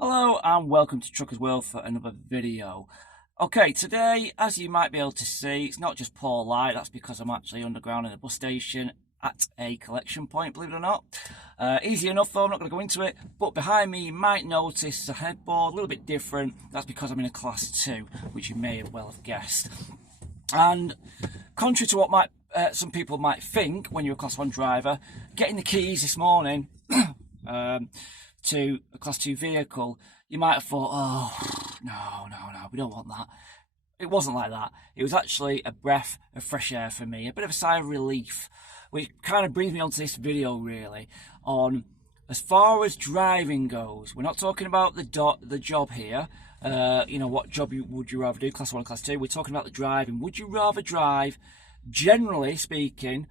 Hello and welcome to Truckers World for another video. Okay, today, as you might be able to see, it's not just poor light. That's because I'm actually underground in a bus station at a collection point, believe it or not. Easy enough though, I'm not going to go into it. But behind me, you might notice a headboard, a little bit different. That's because I'm in a class 2, which you may well have guessed. And contrary to what some people might think when you're a class 1 driver, getting the keys this morning to a class 2 vehicle, you might have thought, oh, no, we don't want that. It wasn't like that. It was actually a breath of fresh air for me, a bit of a sigh of relief, which kind of brings me onto this video really, on as far as driving goes. We're not talking about the job here, what job would you rather do, class 1 or class 2. We're talking about the driving. Would you rather drive, generally speaking,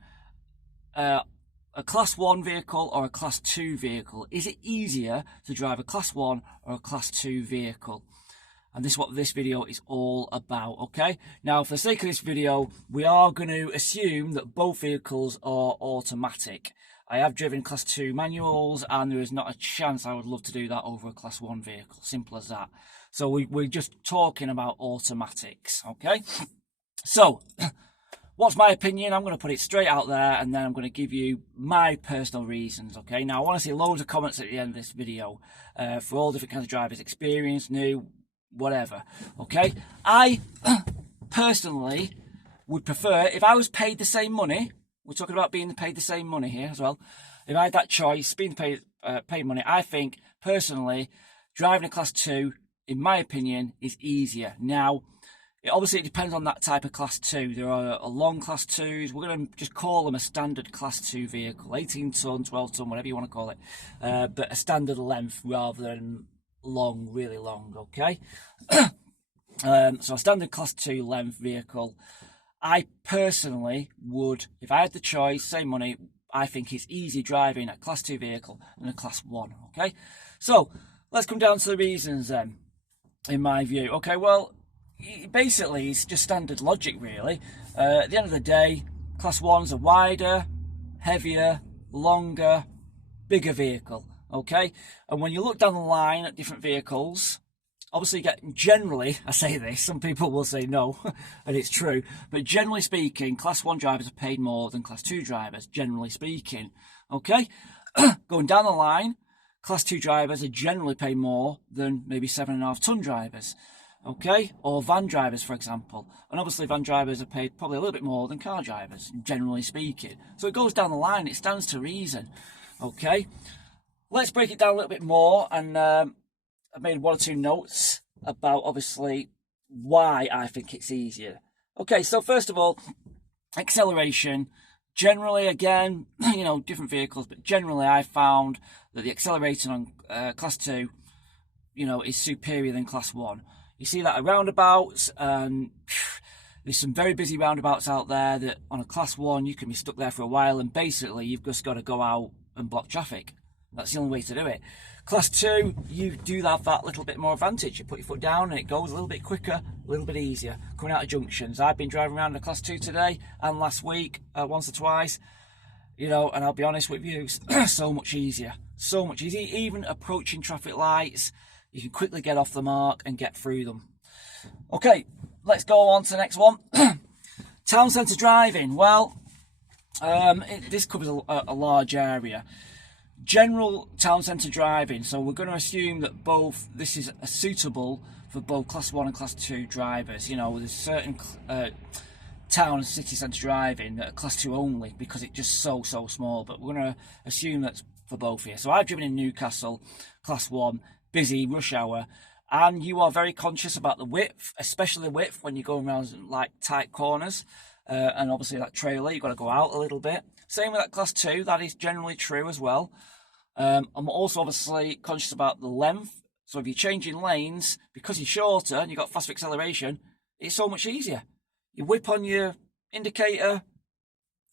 a class 1 vehicle or a class 2 vehicle? Is it easier to drive a class 1 or a class 2 vehicle? And this is what this video is all about, okay? Now, for the sake of this video, we are going to assume that both vehicles are automatic. I have driven class 2 manuals, and there is not a chance I would love to do that over a class 1 vehicle. Simple as that. So we're just talking about automatics, okay? So what's my opinion? I'm going to put it straight out there, and then I'm going to give you my personal reasons, okay? Now, I want to see loads of comments at the end of this video for all different kinds of drivers, experience, new, whatever, okay? I personally would prefer, if I was paid the same money, we're talking about being paid the same money here as well, if I had that choice, being paid money, I think, personally, driving a class 2, in my opinion, is easier. Now, obviously, it depends on that type of class 2. There are long class 2s. We're going to just call them a standard class 2 vehicle. 18 ton, 12 ton, whatever you want to call it. But a standard length rather than long, really long, okay? So a standard class 2 length vehicle. I personally would, if I had the choice, same money, I think it's easy driving a class 2 vehicle than a class 1, okay? So, let's come down to the reasons then, in my view. Okay, well, basically, it's just standard logic, really. At the end of the day, class 1's a wider, heavier, longer, bigger vehicle, okay? And when you look down the line at different vehicles, obviously, generally, I say this, some people will say no, and it's true, but generally speaking, class 1 drivers are paid more than class 2 drivers, generally speaking, okay? Going down the line, class 2 drivers are generally paid more than maybe 7.5 ton drivers, okay, or van drivers, for example. And obviously van drivers are paid probably a little bit more than car drivers, generally speaking. So it goes down the line, it stands to reason, okay? Let's break it down a little bit more, and I've made 1 or 2 notes about, obviously, why I think it's easier. Okay, so first of all, acceleration. Generally, again, different vehicles, but generally I found that the acceleration on class 2, is superior than class 1. You see that at roundabouts, and there's some very busy roundabouts out there that on a class 1 you can be stuck there for a while, and basically you've just got to go out and block traffic. That's the only way to do it. Class 2, you do have that little bit more advantage. You put your foot down and it goes a little bit quicker, a little bit easier. Coming out of junctions. I've been driving around in a class 2 today and last week, once or twice, and I'll be honest with you, so much easier. So much easier. Even approaching traffic lights, you can quickly get off the mark and get through them. Okay, let's go on to the next one. Town centre driving. Well, this covers a large area. General town centre driving, so we're going to assume that this is suitable for both class 1 and class 2 drivers. There's certain town and city centre driving that are class 2 only because it's just so small, but we're going to assume that's for both here. So I've driven in Newcastle, class 1, busy, rush hour, and you are very conscious about the width, especially the width when you're going around like tight corners, and obviously that trailer, you've got to go out a little bit. Same with that class 2, that is generally true as well. I'm also obviously conscious about the length, so if you're changing lanes, because you're shorter and you've got faster acceleration, it's so much easier. You whip on your indicator,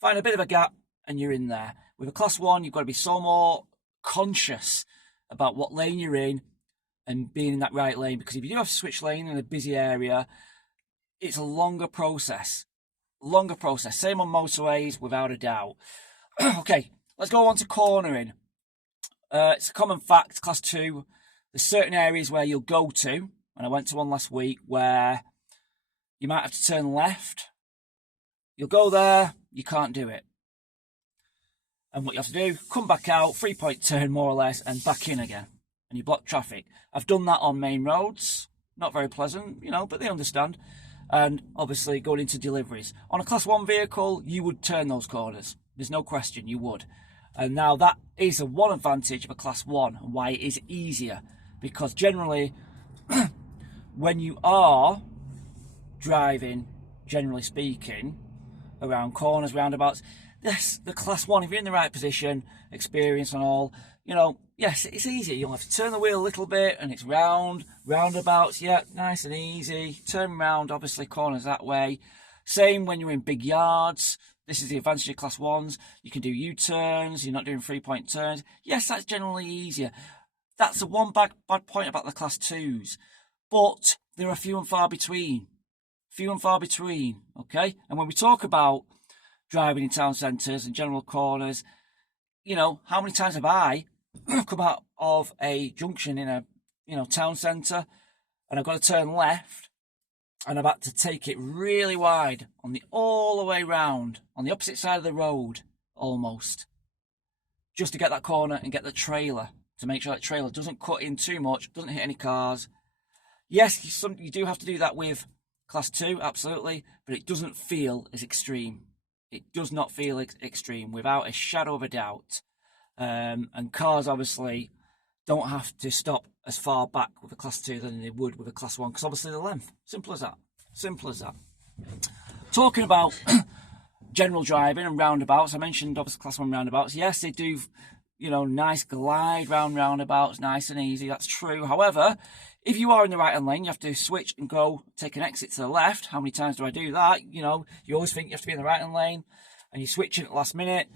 find a bit of a gap, and you're in there. With a class 1, you've got to be so more conscious about what lane you're in and being in that right lane, because if you do have to switch lane in a busy area, it's a longer process. Same on motorways, without a doubt. Okay, let's go on to cornering. It's a common fact, class 2 There's certain areas where you'll go to, and I went to one last week, where you might have to turn left. You'll go there, you can't do it. And what you have to do, come back out, 3-point turn more or less, and back in again. And you block traffic. I've done that on main roads. Not very pleasant, you know, but they understand. And obviously going into deliveries. On a Class 1 vehicle, you would turn those corners. There's no question, you would. And now that is a one advantage of a Class 1 and why it is easier. Because generally, when you are driving, generally speaking, around corners, roundabouts, yes, the Class 1, if you're in the right position, experience and all, you know, yes, it's easy. You'll have to turn the wheel a little bit and it's roundabouts, yeah, nice and easy. Turn round, obviously, corners that way. Same when you're in big yards. This is the advantage of Class 1s. You can do U-turns, you're not doing 3-point turns. Yes, that's generally easier. That's the one bad point about the Class 2s. But there are few and far between. Few and far between, okay? And when we talk about driving in town centres and general corners, you know, how many times have I come out of a junction in a, you know, town centre and I've got to turn left and I've had to take it really wide on the all the way round, on the opposite side of the road, almost, just to get that corner and get the trailer, to make sure that trailer doesn't cut in too much, doesn't hit any cars. Yes, you do have to do that with Class 2, absolutely, but it doesn't feel as extreme. It does not feel extreme, without a shadow of a doubt. And cars, obviously, don't have to stop as far back with a Class 2 than they would with a Class 1, because obviously the length. Simple as that. Simple as that. Talking about general driving and roundabouts, I mentioned, obviously, Class 1 roundabouts. Yes, they do, you know, nice glide round roundabouts, nice and easy. That's true. However, if you are in the right-hand lane, you have to switch and go take an exit to the left. How many times do I do that? You know, you always think you have to be in the right-hand lane and you switch in at the last minute.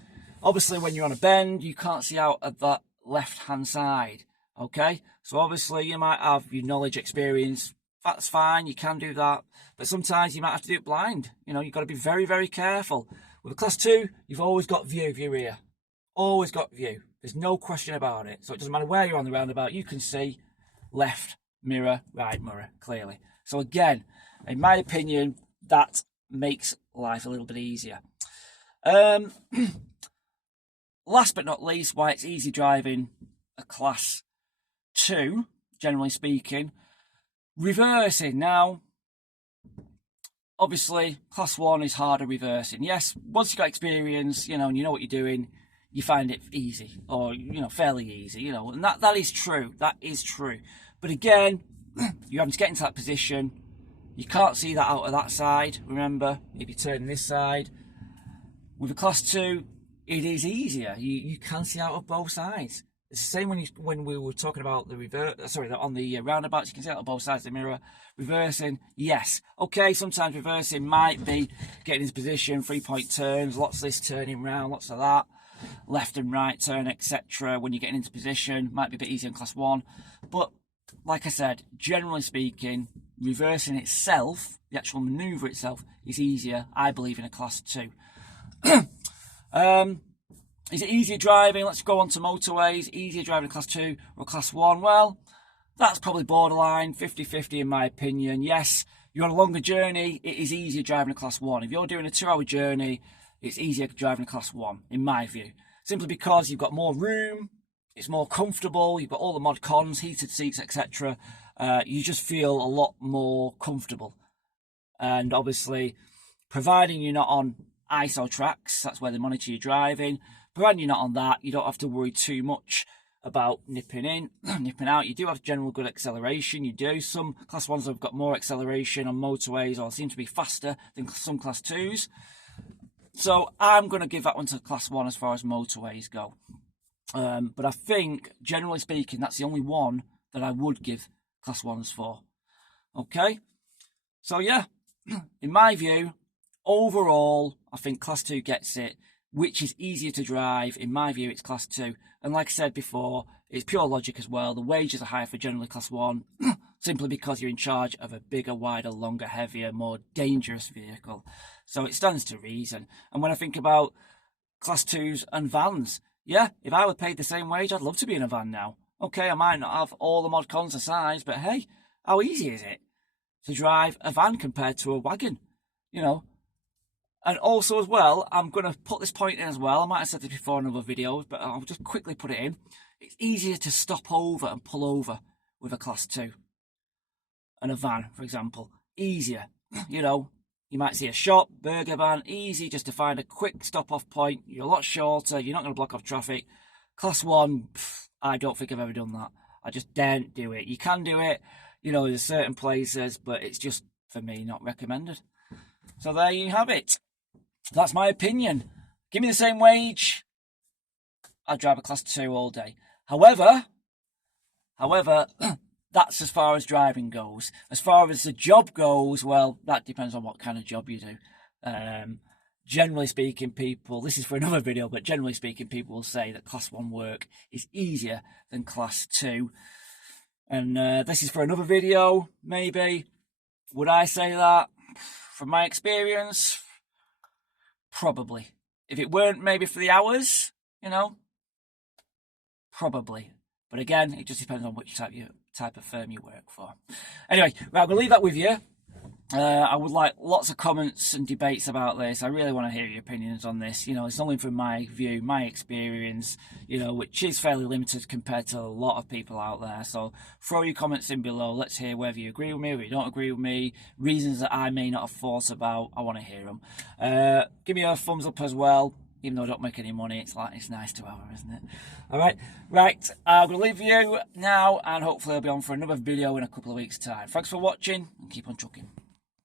Obviously, when you're on a bend, you can't see out at that left-hand side, okay? So obviously, you might have your knowledge, experience. That's fine, you can do that. But sometimes you might have to do it blind. You know, you've got to be very, very careful. With a Class 2, you've always got view of your rear. Always got view. There's no question about it. So it doesn't matter where you're on the roundabout, you can see left mirror, right mirror, clearly. So again, in my opinion, that makes life a little bit easier. Last but not least, why it's easy driving a Class 2, generally speaking, reversing. Now, obviously, Class 1 is harder reversing. Yes, once you've got experience, you know, and you know what you're doing, you find it easy, or, you know, fairly easy, you know, and that is true. That is true. But again, you're having to get into that position. You can't see that out of that side, remember, if you're turning this side. With a Class 2, it is easier. You can see out of both sides. It's the same when we were talking about on the roundabouts, you can see out of both sides of the mirror. Reversing, yes. Okay, sometimes reversing might be getting into position, 3-point turns, lots of this turning round, lots of that. Left and right turn, etc. When you're getting into position, might be a bit easier in Class 1. But like I said, generally speaking, reversing itself, the actual manoeuvre itself, is easier, I believe, in a Class 2. Is it easier driving? Let's go on to motorways. Easier driving in Class 2 or Class 1? Well, that's probably borderline, 50-50 in my opinion. Yes, you're on a longer journey, it is easier driving a Class 1. If you're doing a 2-hour journey, it's easier driving a Class 1, in my view. Simply because you've got more room, it's more comfortable, you've got all the mod cons, heated seats, etc. You just feel a lot more comfortable. And obviously, providing you're not on ISO tracks, that's where they monitor your driving, providing you're not on that, you don't have to worry too much about nipping in, nipping out. You do have general good acceleration, you do. Some Class 1s have got more acceleration on motorways, or seem to be faster than some Class 2s. So I'm going to give that one to Class 1 as far as motorways go. But I think, generally speaking, that's the only one that I would give Class 1s for. Okay? So yeah, in my view, overall, I think Class 2 gets it. Which is easier to drive? In my view, it's Class 2. And like I said before, it's pure logic as well. The wages are higher for generally Class 1, simply because you're in charge of a bigger, wider, longer, heavier, more dangerous vehicle. So it stands to reason. And when I think about Class 2s and vans, yeah, if I were paid the same wage, I'd love to be in a van now. Okay, I might not have all the mod cons aside, but hey, how easy is it to drive a van compared to a wagon? You know. And also as well, I'm going to put this point in as well. I might have said this before in other videos, but I'll just quickly put it in. It's easier to stop over and pull over with a Class 2 and a van, for example. Easier. You know, you might see a shop, burger van, easy just to find a quick stop-off point. You're a lot shorter. You're not going to block off traffic. Class 1, I don't think I've ever done that. I just daren't do it. You can do it, you know, there's certain places, but it's just, for me, not recommended. So there you have it. That's my opinion. Give me the same wage, I'd drive a Class 2 all day. However, that's as far as driving goes. As far as the job goes, well, that depends on what kind of job you do. Generally speaking, people, this is for another video, but generally speaking, people will say that Class 1 work is easier than Class 2. And this is for another video, maybe. Would I say that? From my experience, probably. If it weren't maybe for the hours, you know, probably. But again, it just depends on which type of firm you work for. Anyway, right, I'm going to leave that with you. I would like lots of comments and debates about this. I really want to hear your opinions on this. You know, it's only from my view, my experience, you know, which is fairly limited compared to a lot of people out there. So throw your comments in below. Let's hear whether you agree with me or you don't agree with me. Reasons that I may not have thought about. I want to hear them. Give me a thumbs up as well. Even though I don't make any money, it's nice to have them, isn't it? All right, I'm going to leave you now, and hopefully I'll be on for another video in a couple of weeks' time. Thanks for watching, and keep on trucking.